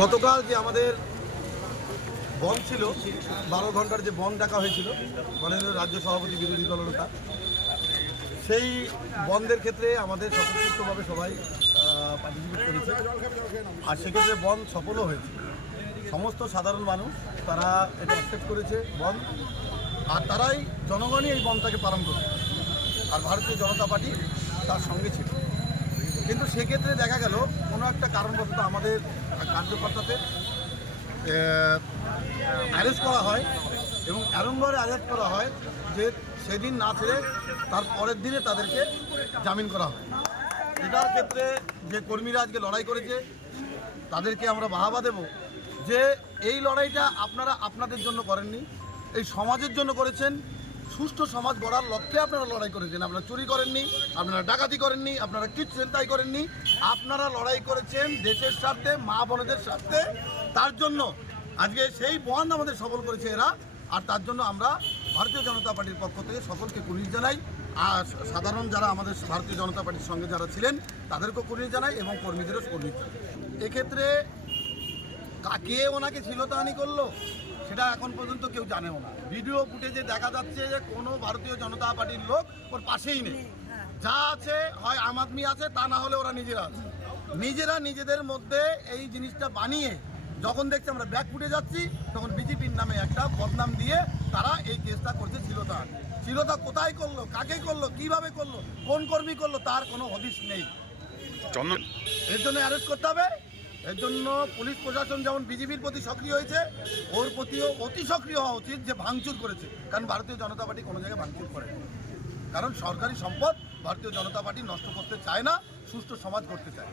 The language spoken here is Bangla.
গতকাল যে আমাদের বন্ধ ছিল 12 ঘন্টার যে বন্ধ ডাকা হয়েছিল মাননীয় রাজ্য সভাপতি বিরোধী দলনেতা, সেই বন্ধের ক্ষেত্রে আমাদের স্বতঃস্ফূর্তভাবে সবাই পার্টিসিপেট করেছে। আর সেক্ষেত্রে বন্ধ সফলও হয়েছে। সমস্ত সাধারণ মানুষ তারা এটা অ্যাকসেপ্ট করেছে বন্ধ, আর তারাই জনগণই এই বন্ধটাকে পালন করেছে। আর ভারতীয় জনতা পার্টি তার সঙ্গে ছিল। কিন্তু সেক্ষেত্রে দেখা গেল কোনো একটা কারণবশত আমাদের কার্যকর্তাদের অ্যারেস্ট করা হয়, এবং এরমভাবে অ্যারেস্ট করা হয় যে সেদিন না ছেড়ে তার পরের দিনে তাদেরকে জামিন করা হয়। এটার ক্ষেত্রে যে কর্মীরা আজকে লড়াই করেছে তাদেরকে আমরা বাহবা দেব যে এই লড়াইটা আপনারা আপনাদের জন্য করেননি, এই সমাজের জন্য করেছেন। সুষ্ঠু সমাজ গড়ার লক্ষ্যে আপনারা লড়াই করেছেন। আপনারা চুরি করেননি, আপনারা ডাকাতি করেননি, আপনারা কিচ্ছু ছিনতাই করেননি। আপনারা লড়াই করেছেন দেশের স্বার্থে, মা বোনেদের স্বার্থে। তার জন্য আজকে সেই বন্ধ আমাদের সফল করেছে এরা। আর তার জন্য আমরা ভারতীয় জনতা পার্টির পক্ষ থেকে সকলকে কুর্নিশ জানাই। আর সাধারণ যারা আমাদের ভারতীয় জনতা পার্টির সঙ্গে যারা ছিলেন তাদেরকেও কুর্নিশ জানাই এবং কর্মীদেরও কুর্নিশ জানাই। এক্ষেত্রে কাকে ওনাকে ছিলতাহানি করলো সেটা এখন পর্যন্ত কেউ জানেও না। ভিডিও ফুটেজে দেখা যাচ্ছে যে কোনো ভারতীয় জনতা পার্টির লোক ওর পাশেই নেই। যা আছে হয় আম আদমি আছে, তা না হলে ওরা নিজেরা আছে। নিজেরা নিজেদের মধ্যে এই জিনিসটা বানিয়ে যখন দেখছি আমরা ব্যাক ফুটে যাচ্ছি, তখন বিজেপির নামে একটা বদনাম দিয়ে তারা এই কেসটা করছে ছিলতাহানি। ছিলতা কোথায় করলো, কাকে করলো, কিভাবে করলো, কোন কর্মী করলো, তার কোনো হদিশ নেই। এর জন্য অ্যারেস্ট করতে হবে। এর জন্য পুলিশ প্রশাসন যেমন বিজেপির প্রতি সক্রিয় হয়েছে, ওর প্রতিও অতি সক্রিয় হওয়া উচিত যে ভাঙচুর করেছে। কারণ ভারতীয় জনতা পার্টি কোনো জায়গায় ভাঙচুর করে না। কারণ সরকারি সম্পদ ভারতীয় জনতা পার্টি নষ্ট করতে চায় না, সুষ্ঠু সমাজ করতে চায়।